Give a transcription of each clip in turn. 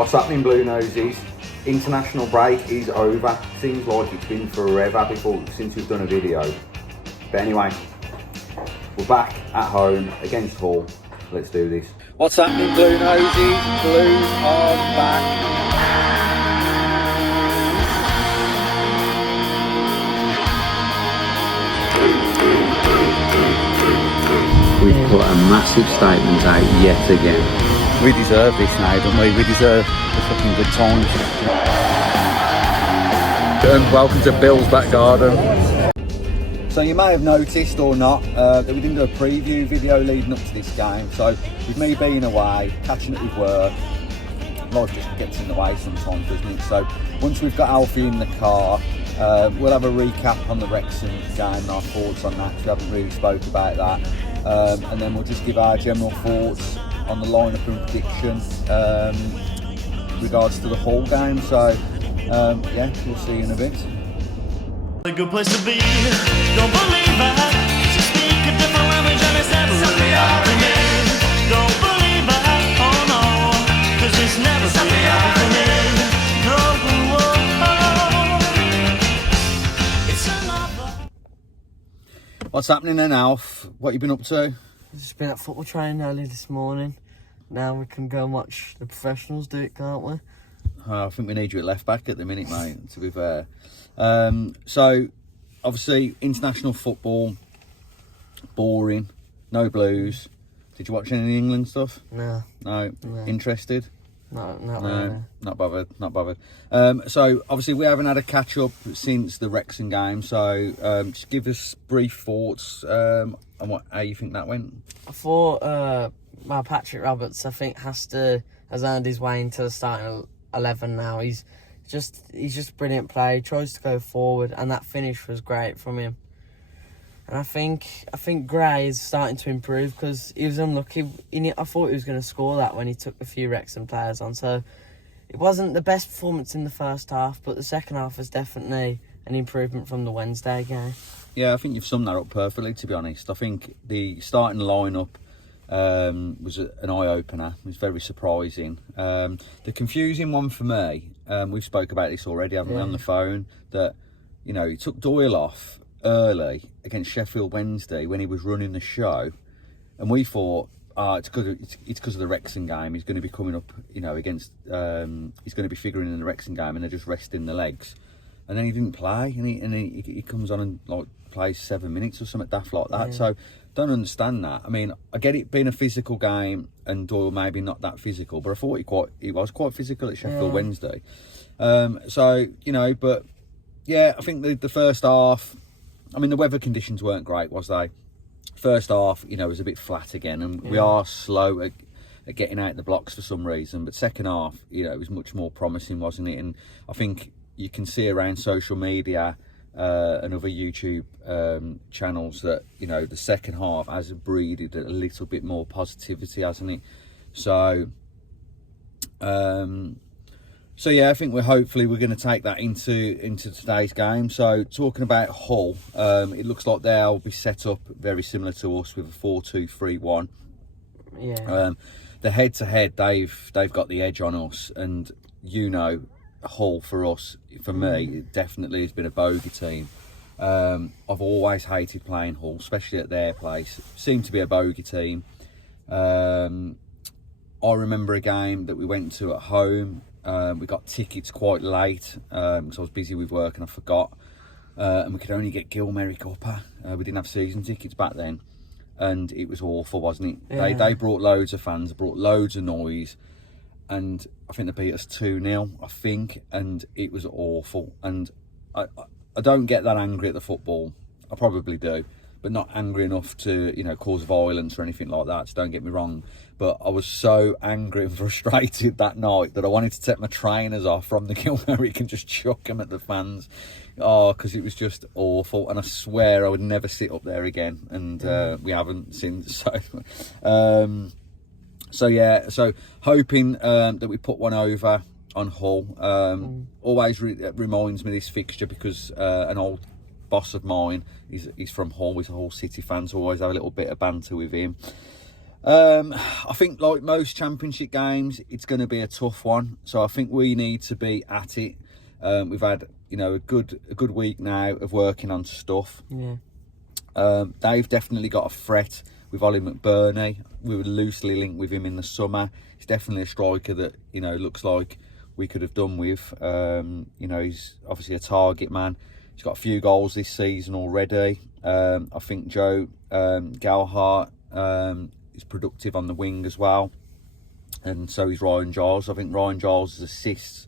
What's happening, Blue Noses? International break is over. Seems like it's been forever since we've done a video. But anyway, we're back at home against Hull. Let's do this. What's happening, Blue Noses? Blues are back. We've put a massive statement out yet again. We deserve this now, don't we? We deserve the fucking good times. And welcome to Bill's back garden. So you may have noticed or not that we didn't do a preview video leading up to this game. So with me being away, catching it with work, life just gets in the way sometimes, doesn't it? So once we've got Alfie in the car, we'll have a recap on the Wrexham game and our thoughts on that, because we haven't really spoke about that. And then we'll just give our general thoughts on the lineup and prediction regards to the Hull game. So yeah, we'll see you in a bit. A good place to be. Don't believe that. You speak a different language and it's never really happening. Don't believe that. Oh no, 'cause it's never really happening. No, it's another. What's happening then, Alf? What you been up to? Just been at football training early this morning. Now we can go and watch the professionals do it, can't we? I think we need you at left back at the minute, mate, to be fair. So, obviously, international football, boring, no Blues. Did you watch any of the England stuff? No. No? Interested? Not No, really. not bothered. So, obviously, we haven't had a catch-up since the Wrexham game, so just give us brief thoughts on how you think that went. I thought Patrick Roberts, I think, has earned his way into the starting 11 now. He's just a brilliant player. He tries to go forward, and that finish was great from him. And I think Gray is starting to improve, because he was unlucky. I thought he was going to score that when he took a few Wrexham players on. So it wasn't the best performance in the first half, but the second half was definitely an improvement from the Wednesday game. Yeah, I think you've summed that up perfectly, to be honest. I think the starting lineup was an eye-opener. It was very surprising. The confusing one for me, we've spoke about this already, haven't we, on the phone, that, you know, he took Doyle off early against Sheffield Wednesday when he was running the show, and we thought, it's because of the Wrexham game. He's going to be coming up, you know, against he's going to be figuring in the Wrexham game, and they're just resting the legs. And then he didn't play, and he comes on and like plays 7 minutes or something daft like that. So don't understand that. I mean, I get it being a physical game and Doyle maybe not that physical, but I thought he was quite physical at Sheffield Wednesday. So, you know, but yeah, I think the first half, I mean, the weather conditions weren't great, was they? First half, you know, was a bit flat again, and we are slow at getting out the blocks for some reason. But second half, you know, it was much more promising, wasn't it? And I think you can see around social media and other YouTube channels that, you know, the second half has breeded a little bit more positivity, hasn't it? So yeah, I think we're going to take that into today's game. So talking about Hull, it looks like they'll be set up very similar to us with a 4-2-3-1. Yeah. The head-to-head, they've got the edge on us, and you know, Hull for me, it definitely has been a bogey team. I've always hated playing Hull, especially at their place. Seemed to be a bogey team. I remember a game that we went to at home. We got tickets quite late because I was busy with work and I forgot. And we could only get Gilmerrick Upper. We didn't have season tickets back then. And it was awful, wasn't it? Yeah. They brought loads of fans, brought loads of noise. And I think they beat us 2-0, I think. And it was awful. And I don't get that angry at the football. I probably do. But not angry enough to, you know, cause violence or anything like that. So don't get me wrong. But I was so angry and frustrated that night that I wanted to take my trainers off from the Gilmerrick and just chuck them at the fans. Oh, because it was just awful. And I swear I would never sit up there again. And we haven't since. So yeah, so hoping that we put one over on Hull. Always reminds me of this fixture because an old boss of mine, he's from Hull, he's a Hull City fan, so I always have a little bit of banter with him. I think like most championship games, it's going to be a tough one. So I think we need to be at it. We've had, a good week now of working on stuff. Yeah. They've definitely got a threat with Ollie McBurney. We were loosely linked with him in the summer. He's definitely a striker that, looks like we could have done with. He's obviously a target man. He's got a few goals this season already. I think Joe Galhart is productive on the wing as well. And so is Ryan Giles. I think Ryan Giles' assists,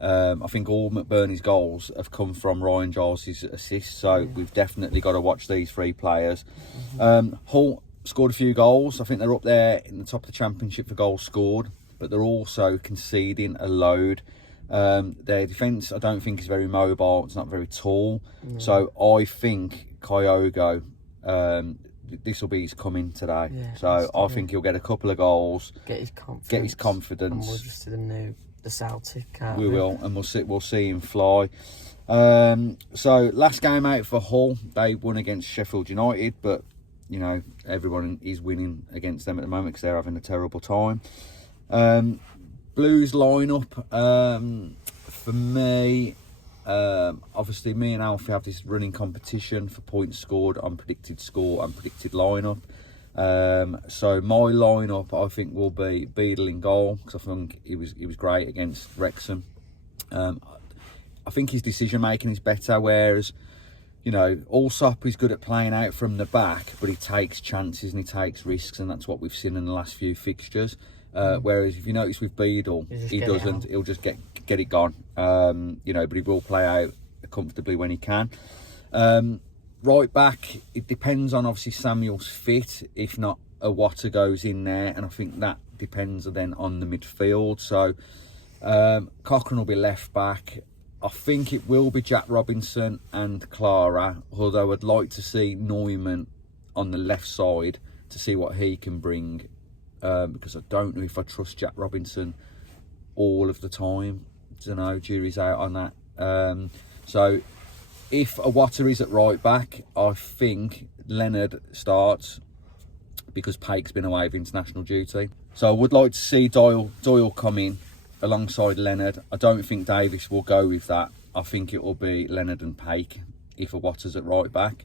I think all McBurney's goals have come from Ryan Giles' assists. So we've definitely got to watch these three players. Hull scored a few goals. I think they're up there in the top of the championship for goals scored, but they're also conceding a load. Their defence, I don't think, is very mobile. It's not very tall. So I think Kyogo, this will be his coming today. Yeah, so I think he'll get a couple of goals. Get his confidence. And we'll just do the Celtic. We will, and we'll see him fly. So last game out for Hull, they won against Sheffield United, but everyone is winning against them at the moment because they're having a terrible time. Blues lineup, for me, obviously me and Alfie have this running competition for points scored, unpredicted score, unpredicted lineup. So my lineup, I think, will be Beadle in goal, because I think he was great against Wrexham. I think his decision making is better, whereas Allsop is good at playing out from the back, but he takes chances and he takes risks, and that's what we've seen in the last few fixtures. Whereas if you notice with Beadle, he doesn't. He'll just get it gone. But he will play out comfortably when he can. Right back, it depends on obviously Samuel's fit. If not, Iwata goes in there, and I think that depends then on the midfield. So Cochrane will be left back. I think it will be Jack Robinson and Clara, although I'd like to see Neumann on the left side to see what he can bring, because I don't know if I trust Jack Robinson all of the time. I don't know, jury's out on that. So if Iwata is at right back, I think Leonard starts, because Pake's been away with international duty. So I would like to see Doyle come in alongside Leonard. I don't think Davis will go with that. I think it will be Leonard and Pake if Iwata's at right back.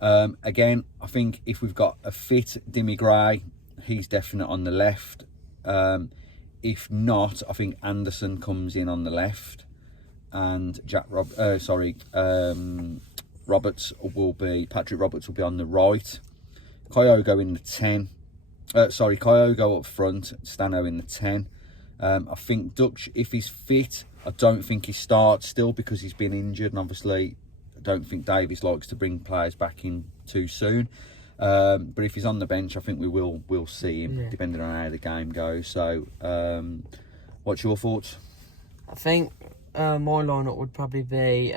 Again, I think if we've got a fit Dimmy Gray, he's definite on the left. If not, I think Anderson comes in on the left, and Patrick Roberts will be on the right. Kyogo in the 10. Kyogo up front, Stano in the 10. I think Dutch, if he's fit, I don't think he starts still because he's been injured, and obviously I don't think Davies likes to bring players back in too soon. But if he's on the bench, I think we'll see him, depending on how the game goes. So, what's your thoughts? I think my lineup would probably be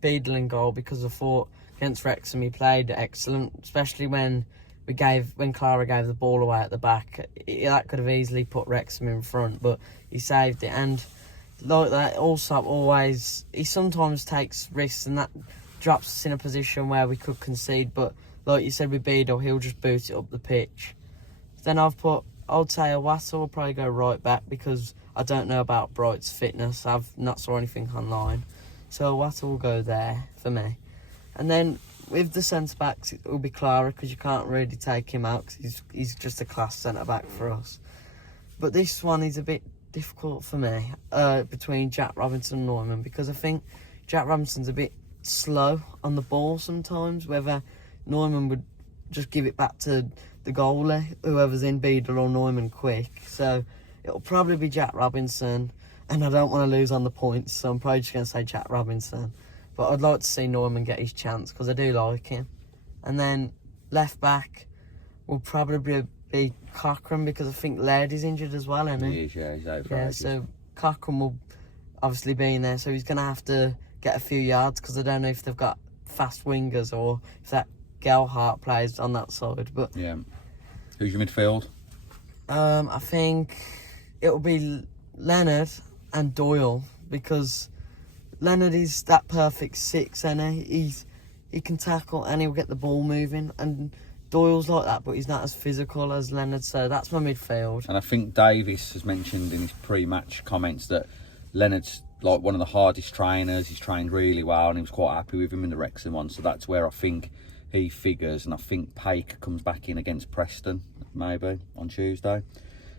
Beadle in goal, because I thought against Wrexham he played excellent, especially when Clara gave the ball away at the back. That could have easily put Wrexham in front, but he saved it. And like that, Allsop he sometimes takes risks, and that drops us in a position where we could concede. But like you said with Beadle, he'll just boot it up the pitch. Then I'd say Iwata will probably go right back, because I don't know about Bright's fitness. I've not saw anything online. So Iwata will go there for me. And then with the centre-backs, it will be Clara, because you can't really take him out, because he's just a class centre-back for us. But this one is a bit difficult for me, between Jack Robinson and Neumann, because I think Jack Robinson's a bit slow on the ball sometimes, whether Neumann would just give it back to the goalie, whoever's in, Beadle or Neumann, quick. So it'll probably be Jack Robinson, and I don't want to lose on the points, so I'm probably just going to say Jack Robinson. But I'd like to see Neumann get his chance, because I do like him. And then left back will probably be Cochrane, because I think Laird is injured as well, isn't he? He is, yeah, he's out for ages. So Cochrane will obviously be in there, so he's going to have to get a few yards, because I don't know if they've got fast wingers or if that Gelhardt plays on that side. But yeah, who's your midfield? I think it'll be Leonard and Doyle, because Leonard is that perfect 6, and he can tackle and he'll get the ball moving. And Doyle's like that, but he's not as physical as Leonard, so that's my midfield. And I think Davis has mentioned in his pre-match comments that Leonard's like one of the hardest trainers. He's trained really well, and he was quite happy with him in the Wrexham one. So that's where I think he figures, and I think Pake comes back in against Preston maybe on Tuesday.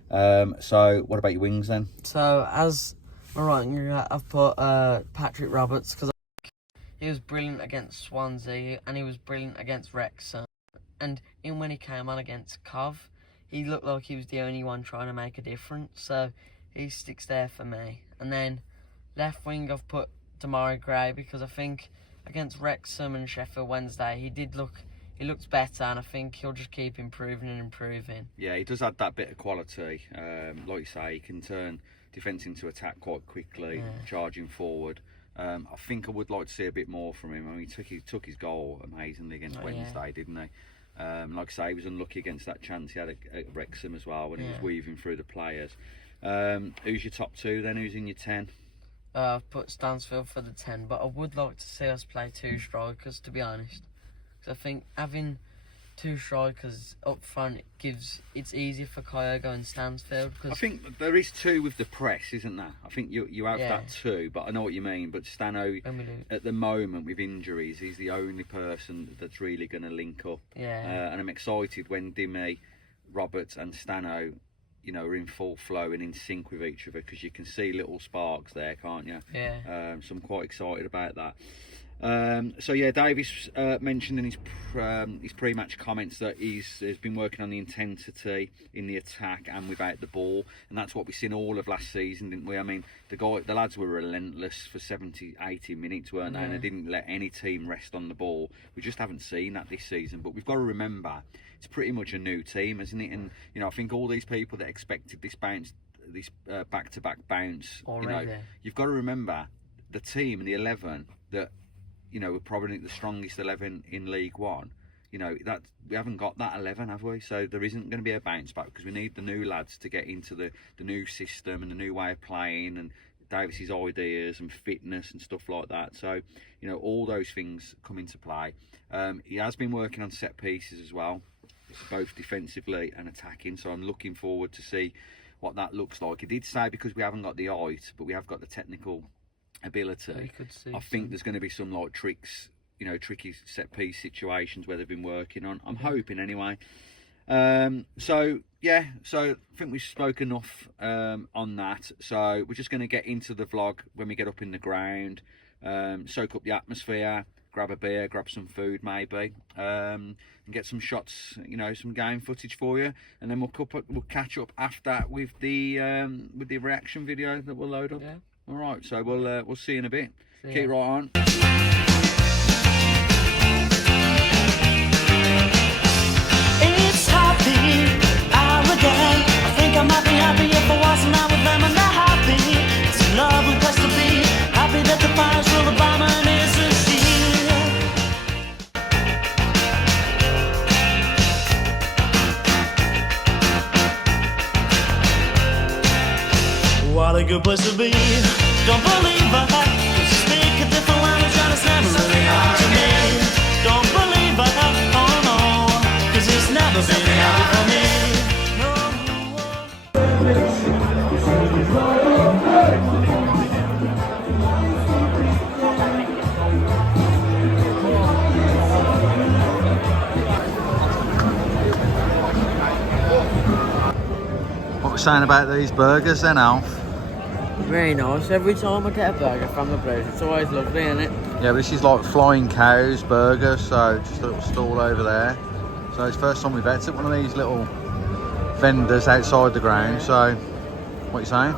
So what about your wings then? So as my right winger, I've put Patrick Roberts, because he was brilliant against Swansea and he was brilliant against Wrexham. And even when he came on against Cov, he looked like he was the only one trying to make a difference. So he sticks there for me. And then left wing, I've put Damari Gray, because I think against Wrexham and Sheffield Wednesday, he looks better, and I think he'll just keep improving and improving. Yeah, he does add that bit of quality. Like you say, he can turn defence into attack quite quickly, charging forward. I think I would like to see a bit more from him. I mean, he took his goal amazingly against Wednesday, didn't he? Like I say, he was unlucky against that chance he had at Wrexham as well when he was weaving through the players. Who's your top two then? Who's in your 10? I've put Stansfield for the 10, but I would like to see us play two strikers, to be honest. Because I think having two strikers up front it's easier for Kyogo and Stansfield. Cause I think there is two with the press, isn't there? I think you have that too, but I know what you mean. But Stano, at the moment with injuries, he's the only person that's really going to link up. And I'm excited when Dimmy, Roberts and Stano, you know, are in full flow and in sync with each other, because you can see little sparks there, can't you? So I'm quite excited about that. So yeah, Davis mentioned in his pre-match comments that has been working on the intensity in the attack and without the ball, and that's what we've seen all of last season, didn't we? I mean, the lads were relentless for 70, 80 minutes, weren't they? And they didn't let any team rest on the ball. We just haven't seen that this season. But we've got to remember, it's pretty much a new team, isn't it? And you know, I think all these people that expected this bounce, this back-to-back bounce, already, you know, you've got to remember the team and the 11 that, you know, we're probably the strongest 11 in League One. You know, that we haven't got that 11, have we? So there isn't going to be a bounce back, because we need the new lads to get into the new system and the new way of playing, and Davis's ideas and fitness and stuff like that. So, you know, all those things come into play. He has been working on set pieces as well, both defensively and attacking. So I'm looking forward to see what that looks like. He did say, because we haven't got the height, but we have got the technical ability, I think there's going to be some like tricks, you know, tricky set piece situations where they've been working on. I'm hoping anyway. So yeah, so I think we've spoken enough on that. So we're just going to get into the vlog when we get up in the ground, soak up the atmosphere, grab a beer, grab some food maybe, and get some shots, you know, some game footage for you, and then we'll catch up after with the reaction video that we'll load up. All right, so we'll see you in a bit. Keep right on. It's happy hour again. I think I might be happy if I wasn't out with them, and they're happy. It's a lovely place to be. Happy that the fire's full of bomb and isn't here. What a good place to be. Don't believe I speak a different language and it's never really happened to me. Don't believe I, oh no, cause it's never been happy for me. What we're saying about these burgers then, Alf? Very nice. Every time I get a burger from the Blues, it's always lovely, isn't it? Yeah, but this is like Flying Cows burger, so just a little stall over there. So it's the first time we've had at one of these little vendors outside the ground. So, what are you saying?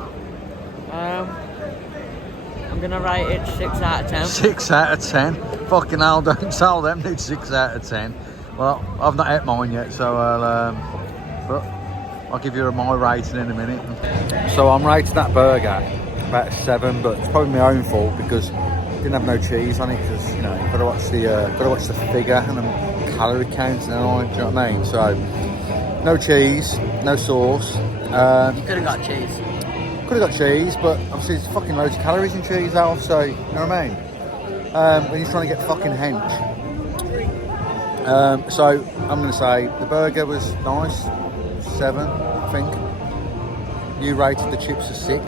I'm gonna rate it 6 out of 10. 6 out of 10. Fucking hell, don't tell them it's 6 out of 10. Well, I've not ate mine yet, so I'll give you my rating in a minute. So I'm rating that burger about a 7, but it's probably my own fault because it didn't have no cheese on it. Because, you know, you've got to watch the figure and the calorie count and all. Do you know what I mean? So no cheese, no sauce. You could have got cheese. Could have got cheese, but obviously there's fucking loads of calories in cheese, Alf. So you know what I mean? When you're trying to get fucking hench. So I'm going to say the burger was nice, 7, I think. You rated the chips a 6.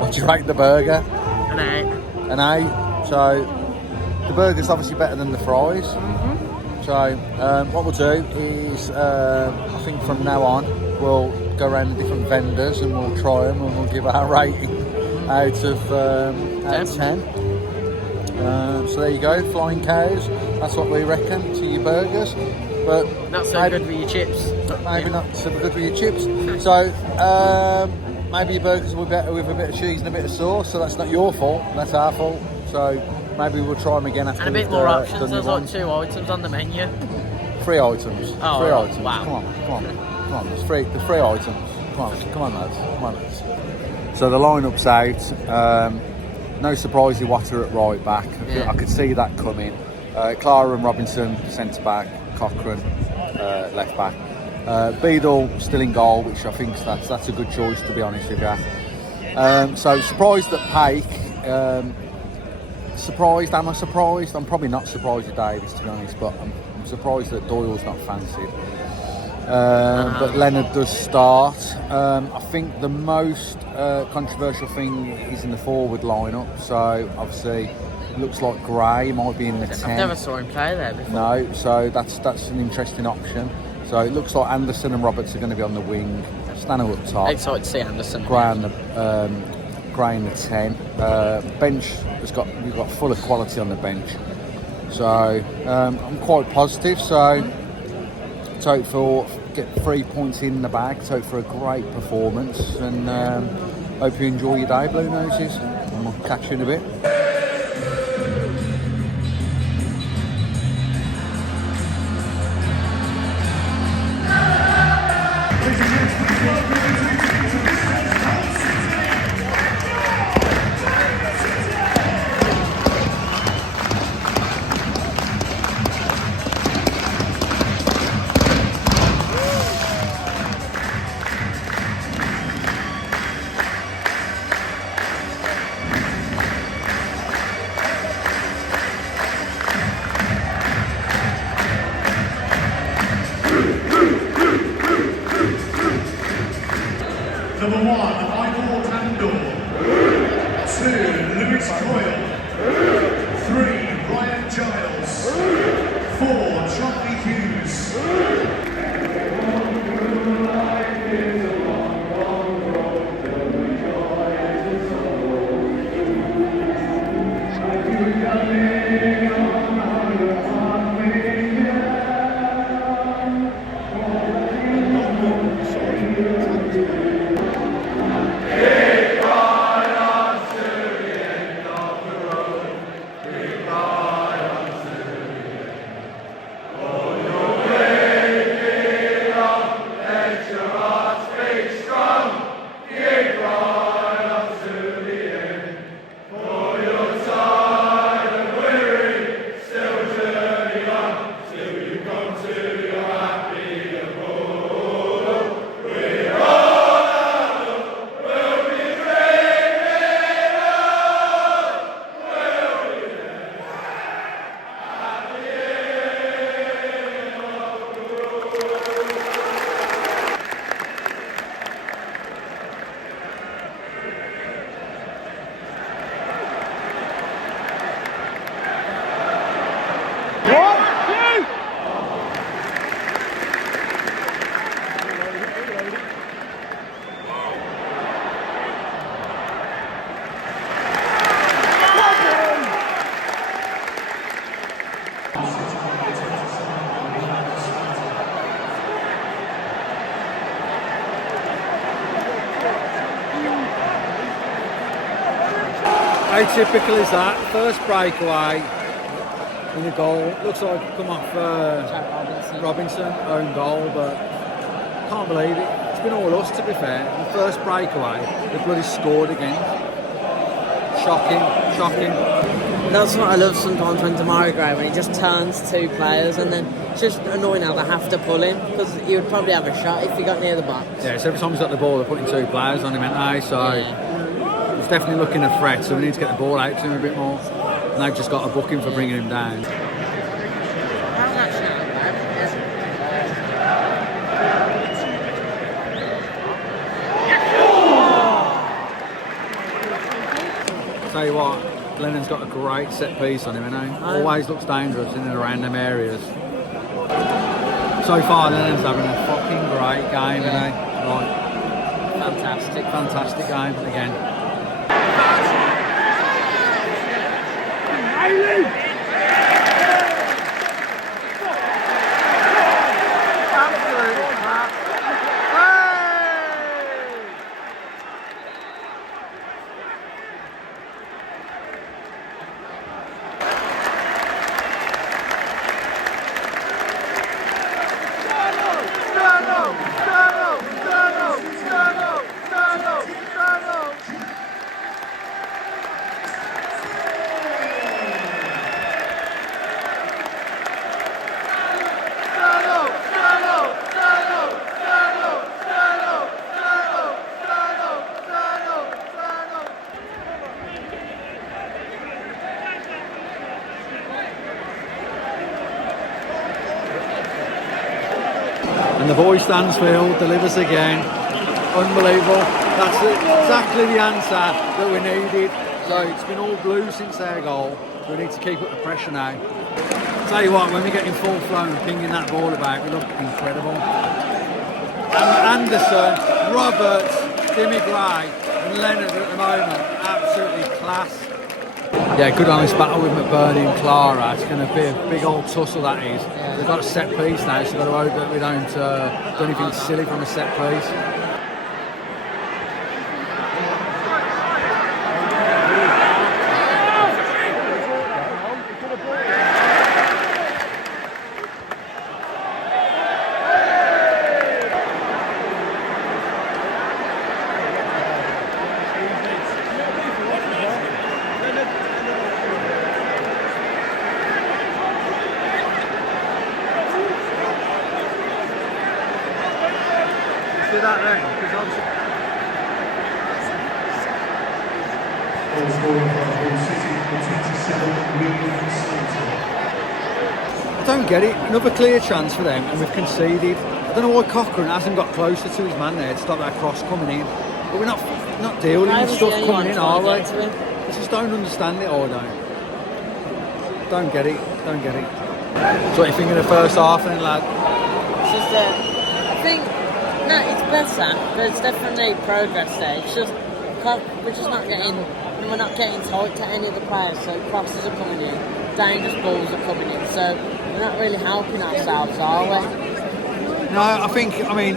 What do you rate the burger? An 8. An 8. So the burger's obviously better than the fries. So what we'll do is, I think from now on, we'll go around the different vendors and we'll try them and we'll give our rating out of 10. So there you go, flying cows. That's what we reckon to your burgers. But Not so good with your chips. maybe not so good with your chips. So maybe your burgers will be better with a bit of cheese and a bit of sauce. So that's not your fault. That's our fault. So maybe we'll try them again after. And a bit more options. There's like 2 items on the menu. 3 items. Oh, 3 right. items. Wow. Come on. There's 3 items. Come on, lads. So the lineup's out. No surprise, Iwata at right back. I could see that coming. Clara and Robinson centre back. Cochrane left back. Beadle still in goal, which I think that's a good choice, to be honest with you. So surprised at Pake. Surprised? Am I surprised? I'm probably not surprised at Davis, to be honest, but I'm surprised that Doyle's not fancied. But Leonard does start. I think the most controversial thing is in the forward lineup. So obviously, it looks like Gray might be in the 10. I've never saw him play there before. No, so that's an interesting option. So it looks like Anderson and Roberts are going to be on the wing. Stano up top. Excited to see Anderson. Gray in the 10. Bench we've got full of quality on the bench. So I'm quite positive. So get 3 points in the bag. So for a great performance, and hope you enjoy your day, Blue Noses. And we'll catch you in a bit. Number 1, Ivor Tandor. 2, Lewis Coyle. 3, Ryan Giles. 4, Charlie Hughes. How typical is that? First breakaway in the goal. Looks like come off Robinson, own goal, but can't believe it. It's been all us, to be fair. The first breakaway, the bloody scored again. Shocking. That's what I love sometimes when Damari Gray, when he just turns 2 players, and then it's just annoying how they have to pull him, because he would probably have a shot if he got near the box. Yeah, so every time he's got the ball, they're putting 2 players on him, aren't they? So he's definitely looking a threat, so we need to get the ball out to him a bit more. And they've just got a booking for bringing him down. Lennon's got a great set piece on him, and he always looks dangerous in and around them areas. So far, Lennon's having a fucking great game, isn't he? Like, fantastic game again. And the boy Stansfield delivers again. Unbelievable. That's exactly the answer that we needed. So it's been all blue since their goal. We need to keep up the pressure now. Tell you what, when we get in full flow and pinging that ball about, we look incredible. And Anderson, Roberts, Jimmy Gray and Leonard at the moment, absolutely class. Yeah, good honest battle with McBurney and Clara. It's going to be a big old tussle, that is. Yeah. They've got a set piece now, so we've got to hope that we don't do anything silly from a set piece. That then, because obviously I don't get it. Another clear chance for them, and we've conceded. I don't know why Cochrane hasn't got closer to his man there to stop that cross coming in. But we're not dealing with stuff coming in, are we? I just don't understand it, or don't get it. So what do you think of the first half then, lad? It's just I think. No, it's better. There's definitely progress there. It's just we're just not getting. We're not getting tight to any of the players. So crosses are coming in, dangerous balls are coming in. So we're not really helping ourselves, are we? No, I mean,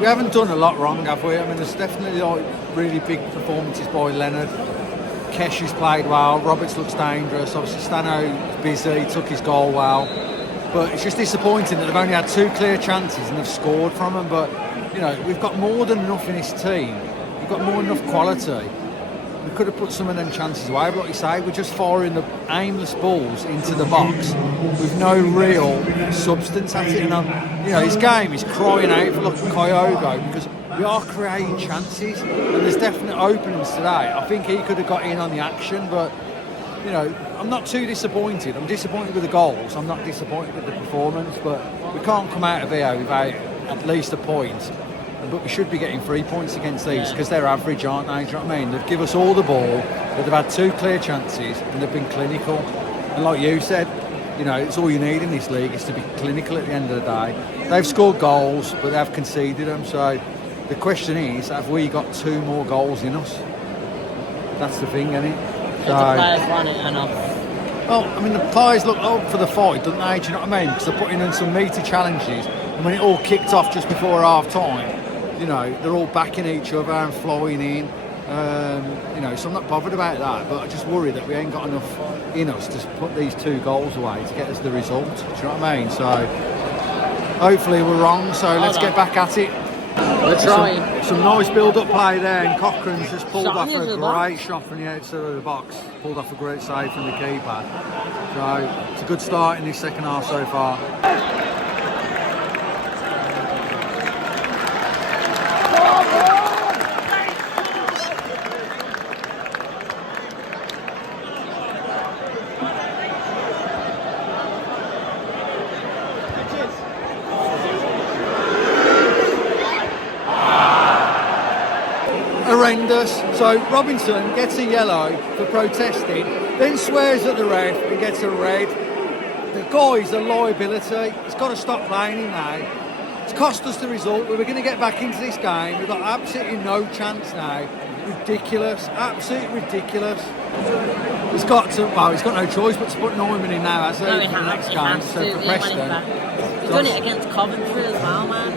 we haven't done a lot wrong, have we? I mean, there's definitely like really big performances by Leonard. Kesh has played well. Roberts looks dangerous. Obviously, Stano's busy. Took his goal well. But it's just disappointing that they've only had 2 clear chances and they've scored from them. But, you know, we've got more than enough in this team. We've got more than enough quality. We could have put some of them chances away, but like you say, we're just firing the aimless balls into the box with no real substance at it. And, you know, his game is crying out for like Kyogo because we are creating chances and there's definite openings today. I think he could have got in on the action, but, you know, I'm not too disappointed. I'm disappointed with the goals. I'm not disappointed with the performance, but we can't come out of here without at least a point. But we should be getting 3 points against these because they're average, aren't they? Do you know what I mean? They've given us all the ball, but they've had 2 clear chances and they've been clinical. And like you said, you know, it's all you need in this league is to be clinical at the end of the day. They've scored goals, but they've conceded them. So the question is, have we got 2 more goals in us? That's the thing, isn't it? So, the players want it enough. Well, I mean, the players look up for the fight, don't they? Do you know what I mean? Because they're putting in some meaty challenges. And when it all kicked off just before half-time, you know, they're all backing each other and flowing in. You know, so I'm not bothered about that. But I just worry that we ain't got enough in us to put these 2 goals away to get us the result. Do you know what I mean? So hopefully we're wrong. So let's get back at it. We're trying. Some nice build-up play there, and Cochrane's just pulled off a great shot from the outside of the box. Pulled off a great save from the keeper. So it's a good start in this second half so far. Horrendous. So Robinson gets a yellow for protesting then swears at the ref and gets a red. The guy's a liability. He's got to stop playing him now. It's cost us the result. We were going to get back into this game. We've got absolutely no chance now. Ridiculous, absolutely ridiculous. He's got to. Well, he's got no choice but to put Neumann in now, has he? No, he for the next has. He game. has So to. for He Preston, went back. He's done it against Coventry as well, man.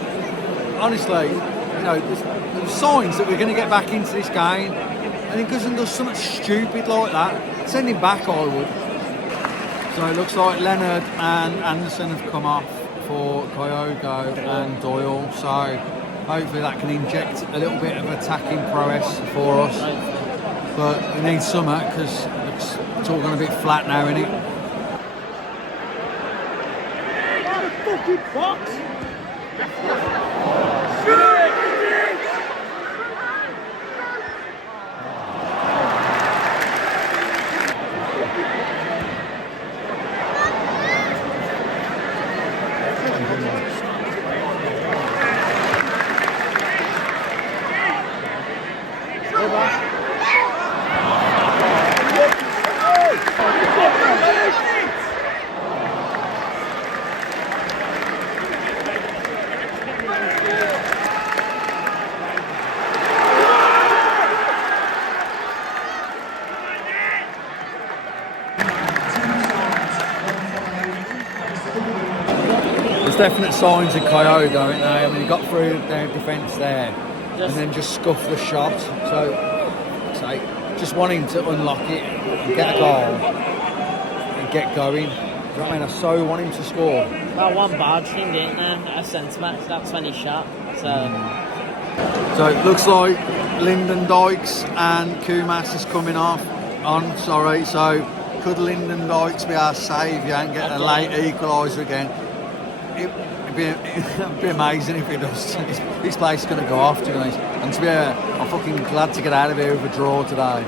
honestly, you know, there's signs that we're going to get back into this game, and he goes and does something stupid like that. Send him back, I would. So it looks like Leonard and Anderson have come off for Kyogo and Doyle. So hopefully that can inject a little bit of attacking prowess for us. But we need something because it's all gone a bit flat now, isn't it? There's definite signs of Kyogo, isn't there? I mean, he got through their defence there and then just scuffed the shot. So, just wanting to unlock it and get a goal and get going. You know what I mean? I so want him to score. Well, one barge thing, didn't there? A centre back, that's when he shot. So it looks like Lyndon Dykes and Kumas is coming on. So could Lyndon Dykes be our saviour and get a late equaliser again? It'd be amazing if he does. This place is going to go off, to be honest. And to be I'm fucking glad to get out of here with a draw today.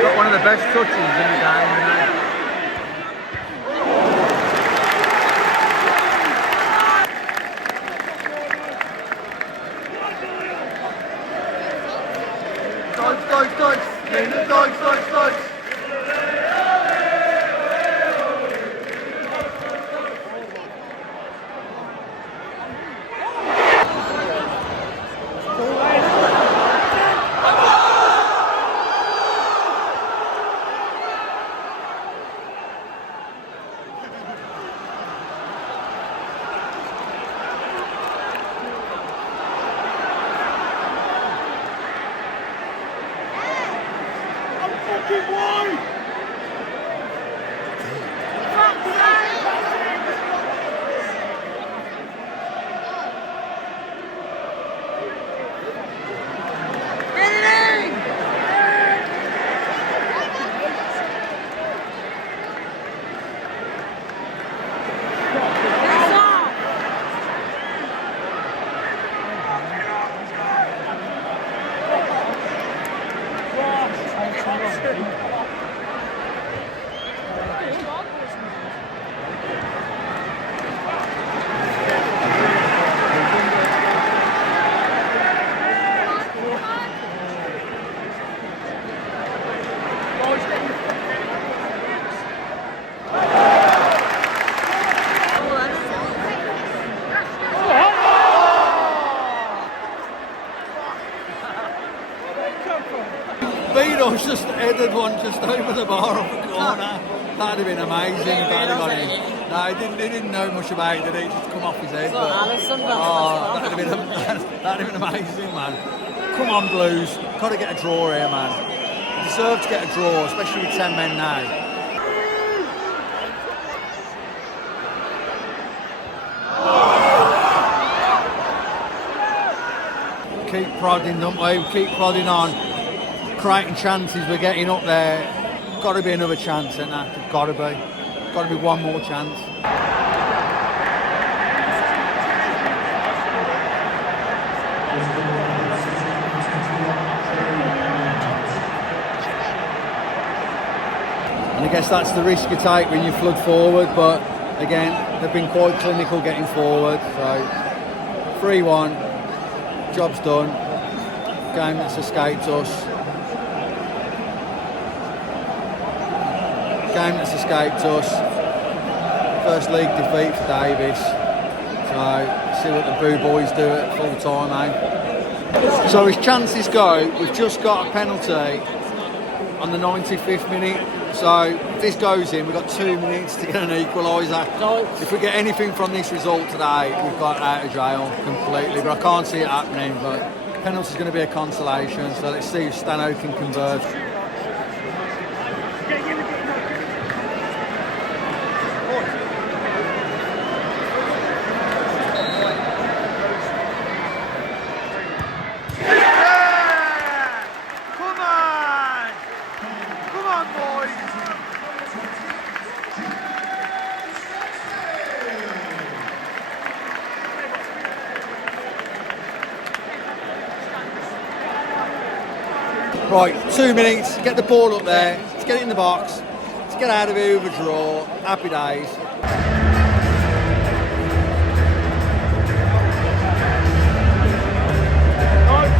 Got one of the best touches in the game. Dykes. Vito's just headed one just over the bar off the corner. That'd have been amazing. He didn't know much about it, did he? Just come off his head. That'd have been amazing, man. Come on, Blues. Got to get a draw here, man. You deserve to get a draw, especially with 10 men now. Keep prodding, don't we? Keep prodding on. Creating chances, we're getting up there. Got to be another chance, isn't there? Got to be one more chance. And I guess that's the risk you take when you flood forward, but again, they've been quite clinical getting forward. So 3-1, job's done. Game that's escaped us. Game that's escaped us. First league defeat for Davis. So see what the Boo Boys do at full time, eh? So as chances go, we've just got a penalty on the 95th minute. So if this goes in, we've got 2 minutes to get an equaliser. If we get anything from this result today, we've got out of jail completely. But I can't see it happening. But penalty's going to be a consolation. So let's see if Stano can convert. Right, 2 minutes, get the ball up there, let's get it in the box, let's get out of here with a draw, happy days. Oh,